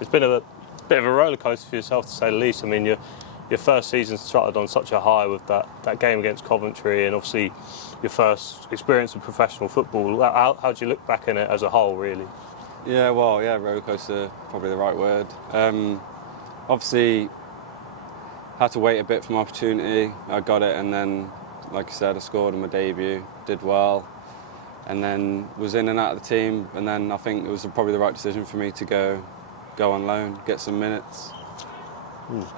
It's been a bit of a roller coaster for yourself, to say the least. I mean, your first season started on such a high with that game against Coventry, and obviously your first experience of professional football. How do you look back in it as a whole, really? Yeah, well, yeah, roller coaster, probably the right word. Obviously, had to wait a bit for my opportunity. I got it, and then, like I said, I scored in my debut, did well, and then was in and out of the team. And then I think it was probably the right decision for me to go on loan, get some minutes.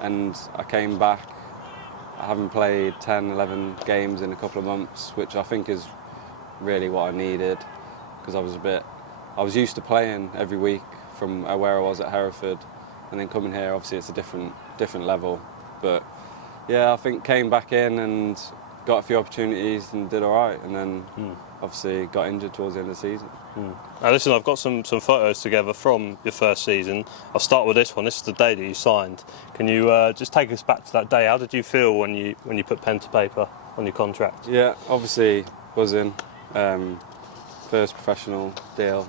And I came back. I haven't played 10, 11 games in a couple of months, which I think is really what I needed, because I was used to playing every week from where I was at Hereford, and then coming here, obviously it's a different level. But yeah, I think came back in and got a few opportunities and did all right, and then obviously got injured towards the end of the season. Now listen, I've got some photos together from your first season. I'll start with this one. This is the day that you signed. Can you just take us back to that day? How did you feel when you put pen to paper on your contract? Yeah, obviously buzzing. First professional deal.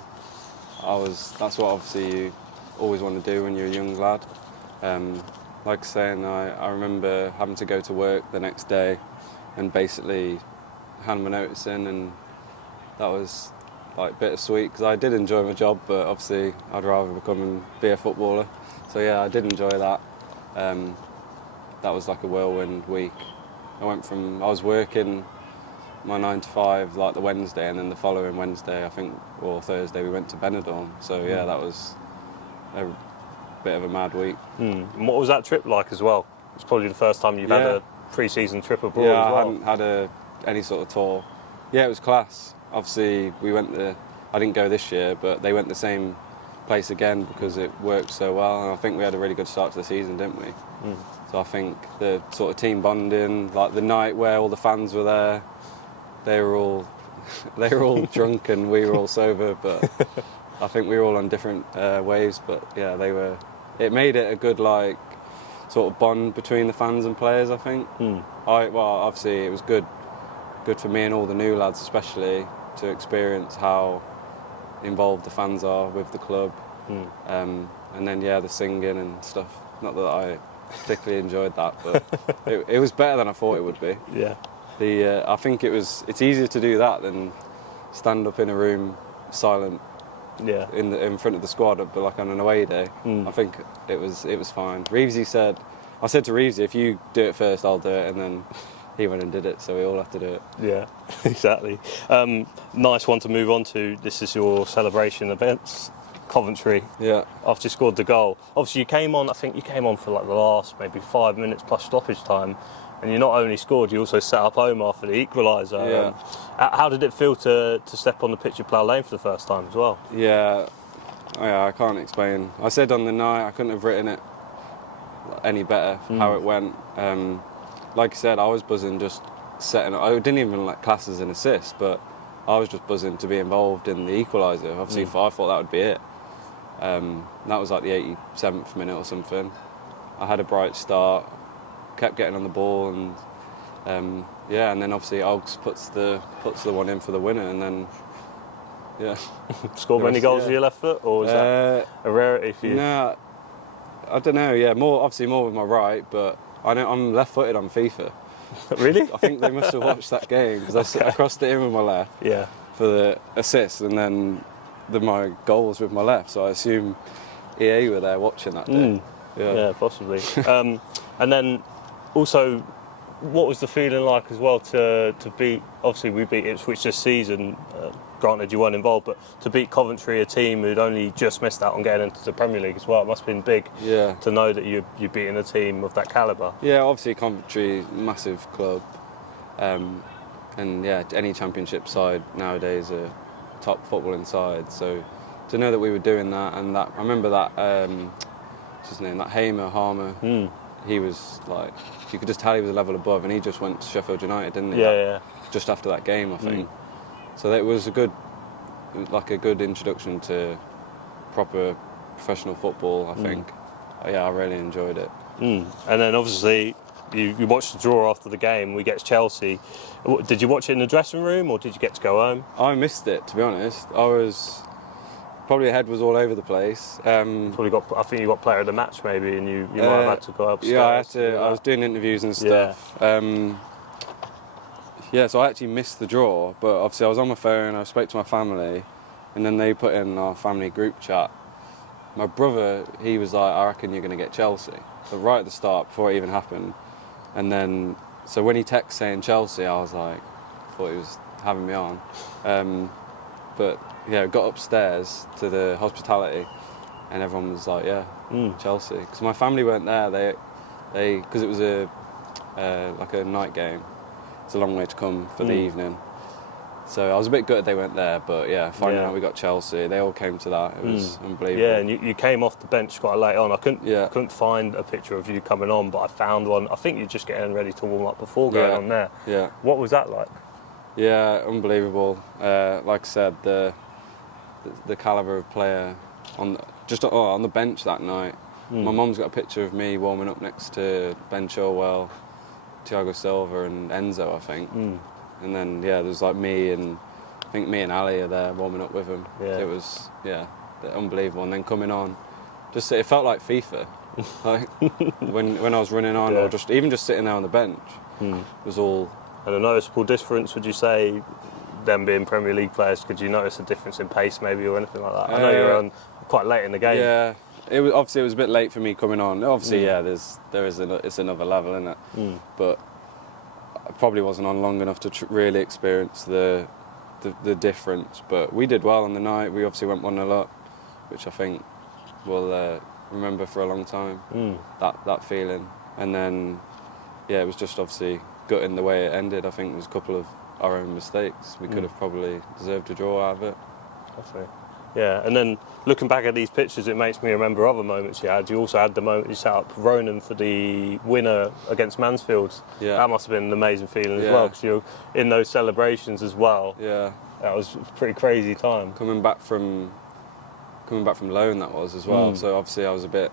That's what obviously you always want to do when you're a young lad. Like saying, I remember having to go to work the next day and basically hand my notice in, and that was like bittersweet, because I did enjoy my job, but obviously I'd rather become and be a footballer. So yeah, I did enjoy that. That was like a whirlwind week. I was working my 9 to 5 like the Wednesday, and then the following Wednesday, I think, or Thursday, we went to Benidorm. So yeah, that was a bit of a mad week. And what was that trip like as well? It's probably the first time you've had a pre-season trip abroad as well. I hadn't had any sort of tour. Yeah, it was class. Obviously, I didn't go this year, but they went the same place again because it worked so well, and I think we had a really good start to the season, didn't we? So I think the sort of team bonding, like the night where all the fans were there, they were all drunk and we were all sober, but I think we were all on different waves. But yeah, it made it a good like sort of bond between the fans and players, I think. Obviously it was good for me and all the new lads especially to experience how involved the fans are with the club. And then the singing and stuff, not that I particularly enjoyed that, but it was better than I thought it would be. I think it's easier to do that than stand up in a room silent in front of the squad, but like on an away day. I think it was fine. I said to Reevesy, if you do it first, I'll do it, and then he went and did it, so we all have to do it. Yeah, exactly. Nice one to move on to. This is your celebration against Coventry. Yeah. After you scored the goal. Obviously, I think you came on for like the last maybe 5 minutes plus stoppage time, and you not only scored, you also set up Omar for the equaliser. Yeah. How did it feel to step on the pitch at Plough Lane for the first time as well? Yeah, I can't explain. I said on the night I couldn't have written it any better, how it went. Like I said, I was buzzing just setting up. I didn't even like class as an assist, but I was just buzzing to be involved in the equaliser. Obviously, I thought that would be it. That was like the 87th minute or something. I had a bright start, kept getting on the ball, and and then obviously Oggs puts the one in for the winner, and then Scored many goals with your left foot, or was that a rarity for you? No, I don't know. Yeah, more with my right, but I'm left-footed on FIFA. Really? I think they must have watched that game, because I crossed it in with my left for the assist, and then my goal was with my left, so I assume EA were there watching that day. Yeah, possibly. And then also, what was the feeling like as well to beat, obviously we beat Ipswich this season, granted you weren't involved, but to beat Coventry, a team who'd only just missed out on getting into the Premier League as well, it must have been big to know that you're beating a team of that calibre. Yeah, obviously Coventry, massive club, and any championship side nowadays are top footballing side, so to know that we were doing that, and that, I remember that, what's his name, that Harmer, he was like, you could just tell he was a level above, and he just went to Sheffield United, didn't he? Just after that game, I think. So it was a good introduction to proper professional football, I think. Yeah, I really enjoyed it. And then obviously you watched the draw after the game. We get Chelsea. Did you watch it in the dressing room, or did you get to go home? I missed it, to be honest. Probably head was all over the place. Probably I think you got player of the match maybe, and you might have had to go upstairs. Yeah, I had to. I was doing interviews and stuff. Yeah, so I actually missed the draw, but obviously I was on my phone. I spoke to my family, and then they put in our family group chat. My brother, he was like, "I reckon you're going to get Chelsea." So right at the start, before it even happened, and then so when he texted saying Chelsea, I was like, thought he was having me on. But yeah, got upstairs to the hospitality, and everyone was like, "Yeah, Chelsea." Because my family weren't there. They because it was like a night game. It's a long way to come for the evening. So I was a bit gutted they weren't there, but yeah, finding out we got Chelsea, they all came to that. It was unbelievable. Yeah, and you came off the bench quite late on. I couldn't find a picture of you coming on, but I found one. I think you're just getting ready to warm up before going on there. Yeah. What was that like? Yeah, unbelievable. Like I said, the calibre of player on the bench that night. My mum's got a picture of me warming up next to Ben Chilwell, Thiago Silva and Enzo, I think. And then, there's like me and I think me and Ali are there warming up with him. Yeah. It was, unbelievable. And then coming on, it felt like FIFA. Like when I was running on or just sitting there on the bench, was all. And a noticeable difference, would you say, them being Premier League players, could you notice a difference in pace maybe or anything like that? I know you're on quite late in the game. Yeah, it was a bit late for me coming on. Obviously, it's another level, isn't it? But I probably wasn't on long enough to really experience the difference. But we did well on the night. We obviously went 1-0 up, which I think we'll remember for a long time. That feeling, and then it was just obviously gutting the way it ended. I think there was a couple of our own mistakes. We could have probably deserved a draw out of it. Definitely. Yeah, and then looking back at these pictures, it makes me remember other moments you had. You also had the moment you set up Ronan for the winner against Mansfield. Yeah. That must have been an amazing feeling as well, because you're in those celebrations as well. Yeah. That was a pretty crazy time. Coming back from loan, that was as well. So obviously I was a bit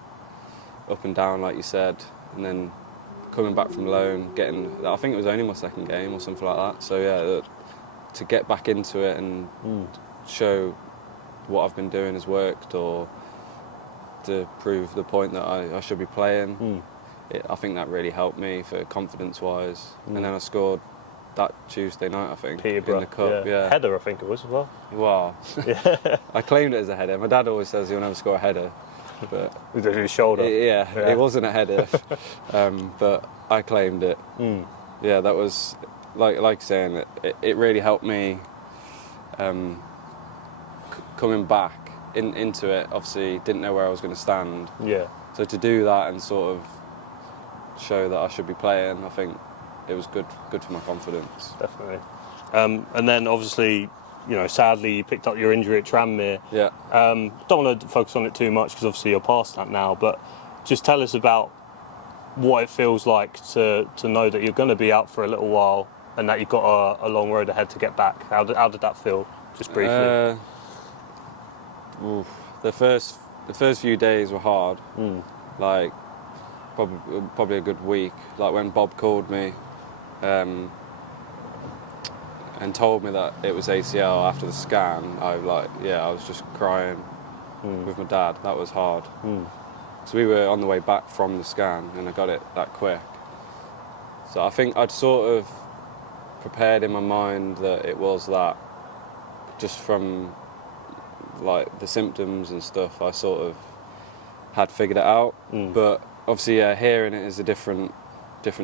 up and down, like you said, and then coming back from loan, I think it was only my second game or something like that. So to get back into it and show what I've been doing has worked, or to prove the point that I should be playing, I think that really helped me for confidence-wise. And then I scored that Tuesday night, I think, in the cup. Yeah. Header, I think it was as well. Wow. I claimed it as a header. My dad always says he'll never score a header. But with his shoulder. It wasn't a header, but I claimed it. Yeah, that was like saying it really helped me coming back into it. Obviously, didn't know where I was going to stand. Yeah. So to do that and sort of show that I should be playing, I think it was good for my confidence. Definitely. And then obviously, sadly you picked up your injury at Tranmere. Yeah. Don't want to focus on it too much because obviously you're past that now, but just tell us about what it feels like to know that you're going to be out for a little while and that you've got a long road ahead to get back. How did that feel, just briefly? The first few days were hard. Like probably a good week. Like when Bob called me and told me that it was ACL after the scan, I was just crying with my dad. That was hard. So we were on the way back from the scan and I got it that quick. So I think I'd sort of prepared in my mind that it was that, just from like the symptoms and stuff. I sort of had figured it out. But obviously, hearing it is a different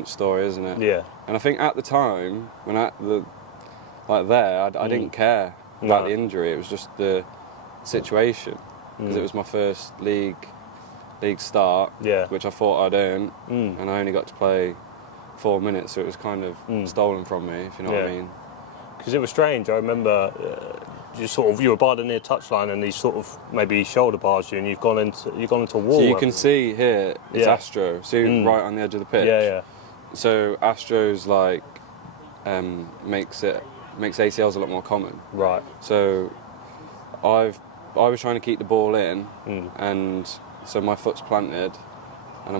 story, isn't it? Yeah. And I think at the time when I didn't care about the injury. It was just the situation, because it was my first league start, which I thought I'd earned, and I only got to play 4 minutes, so it was kind of stolen from me, if you know what I mean. Because it was strange. I remember you were by the near touchline, and he sort of maybe shoulder bars you, and you've gone into a wall. So you can see here it's Astro. See right on the edge of the pitch. Yeah. So Astro's like makes ACLs a lot more common. Right. So I was trying to keep the ball in, and so my foot's planted, and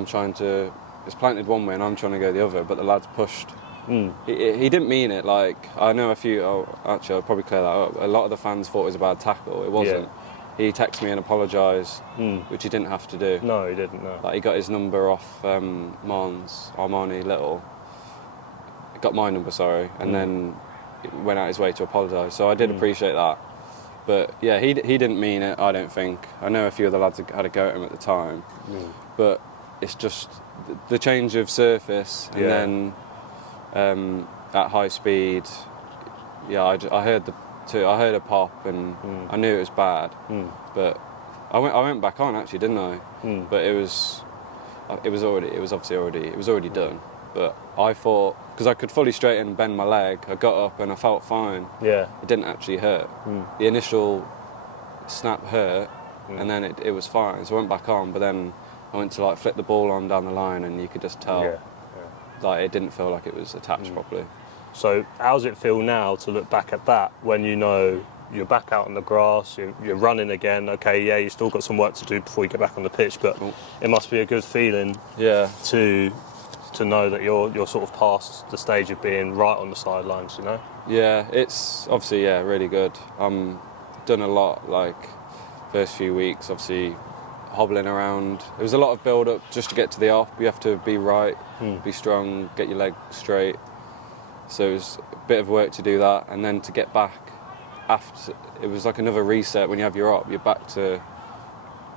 it's planted one way and I'm trying to go the other, but the lad's pushed. He didn't mean it. Like, I know a few. Actually, I'll probably clear that up. A lot of the fans thought it was a bad tackle. It wasn't. he texted me and apologised, which he didn't have to do. No, he didn't. No. Like he got his number off Armani Little. Got my number, sorry, and then went out his way to apologise. So I did appreciate that. But yeah, he didn't mean it, I don't think. I know a few of the lads had a go at him at the time. But it's just the change of surface and then at high speed, I heard a pop and I knew it was bad. But I went back on actually, didn't I? But it was already done. But I thought, because I could fully straighten and bend my leg, I got up and I felt fine. Yeah. It didn't actually hurt. The initial snap hurt, and then it was fine. So I went back on, but then I went to like flip the ball on down the line, and you could just tell, like it didn't feel like it was attached properly. So how does it feel now to look back at that when you know you're back out on the grass, you're running again? Okay, yeah, you've still got some work to do before you get back on the pitch, but it must be a good feeling to know that you're sort of past the stage of being right on the sidelines, you know? Yeah, it's obviously, really good. Done a lot, like, first few weeks, obviously, hobbling around. There was a lot of build-up just to get to the op. You have to be right, be strong, get your leg straight. So it was a bit of work to do that, and then to get back after, it was like another reset. When you have your op, you're back to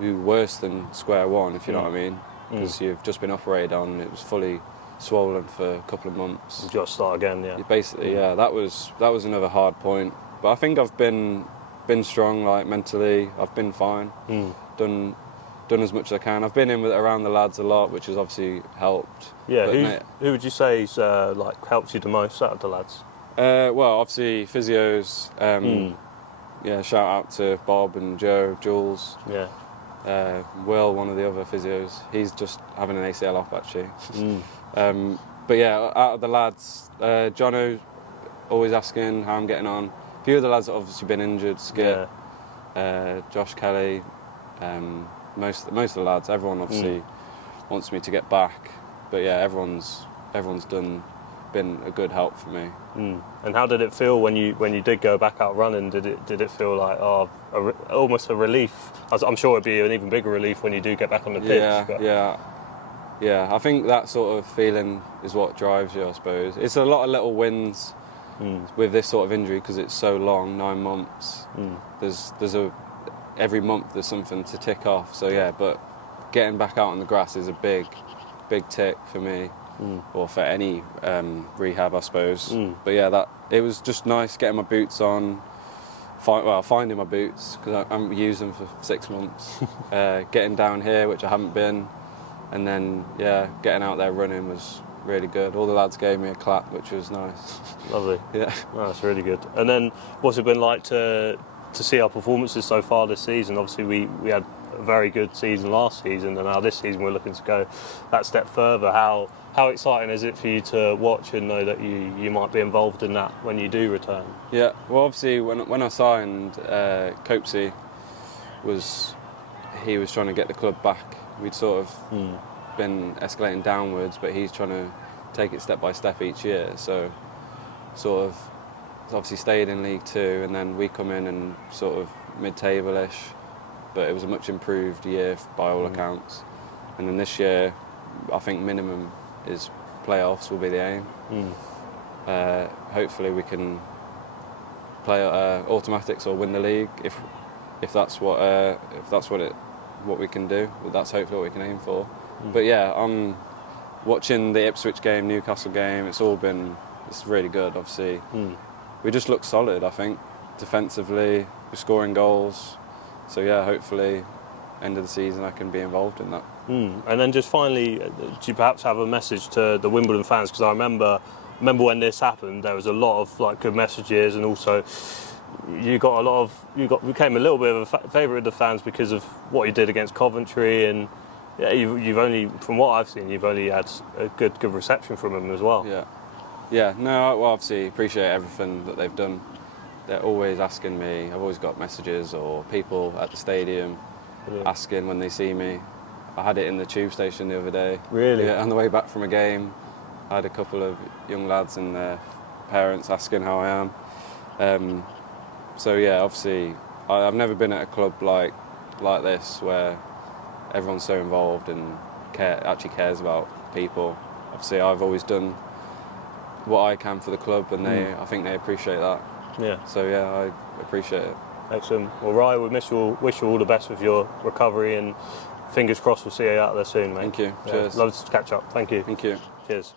worse than square one, if you know what I mean. Because you've just been operated on, it was fully swollen for a couple of months. You've got to start again, yeah. Basically, that was another hard point. But I think I've been strong, like mentally. I've been fine. Done as much as I can. I've been in around the lads a lot, which has obviously helped. Yeah, who would you say's like helped you the most out of the lads? Well, obviously physios. Yeah, shout out to Bob and Joe, Jules. Yeah. Will, one of the other physios, he's just having an ACL off actually. But yeah, out of the lads, Jono's always asking how I'm getting on. A few of the lads have obviously been injured, Skip, Josh Kelly, most of the lads, everyone obviously wants me to get back. But yeah, everyone's been a good help for me. And how did it feel when you did go back out running? Did it feel like almost a relief? I'm sure it'd be an even bigger relief when you do get back on the pitch. Yeah. I think that sort of feeling is what drives you, I suppose. It's a lot of little wins with this sort of injury because it's so long, 9 months. Every month there's something to tick off. So yeah, but getting back out on the grass is a big tick for me. Or for any rehab, I suppose. But yeah, it was just nice getting my boots on, finding my boots, because I haven't used them for 6 months. Getting down here, which I haven't been, and then, getting out there running was really good. All the lads gave me a clap, which was nice. Lovely. Yeah. Oh, that's really good. And then what's it been like to see our performances so far this season? Obviously, we had a very good season last season, and now this season we're looking to go that step further. How exciting is it for you to watch and know that you might be involved in that when you do return? Yeah, well, obviously when I signed, Copesy was trying to get the club back. We'd sort of been escalating downwards, but he's trying to take it step by step each year. So sort of obviously stayed in League Two, and then we come in and sort of mid-table-ish, but it was a much improved year by all accounts. And then this year, I think minimum is playoffs will be the aim. Hopefully we can play automatics or win the league if that's what we can do. That's hopefully what we can aim for. But yeah, I'm watching the Ipswich game, Newcastle game. It's really good. Obviously, we just look solid. I think defensively, we're scoring goals. So yeah, hopefully, end of the season I can be involved in that. And then just finally, do you perhaps have a message to the Wimbledon fans? Because I remember when this happened, there was a lot of like good messages, and also you became a little bit of a favourite of the fans because of what you did against Coventry, and yeah, you've only, from what I've seen, you've only had a good reception from them as well. Yeah. No, well, obviously appreciate everything that they've done. They're always asking me. I've always got messages or people at the stadium asking when they see me. I had it in the tube station the other day. Really? Yeah, on the way back from a game, I had a couple of young lads and their parents asking how I am. So yeah, obviously I've never been at a club like this where everyone's so involved and actually cares about people. Obviously, I've always done what I can for the club, and I think they appreciate that. Yeah. So yeah, I appreciate it. Excellent. Well, Ryan, we wish you all the best with your recovery, and fingers crossed we'll see you out there soon, mate. Thank you. Yeah, Cheers. love to catch up. Thank you. Thank you. Cheers.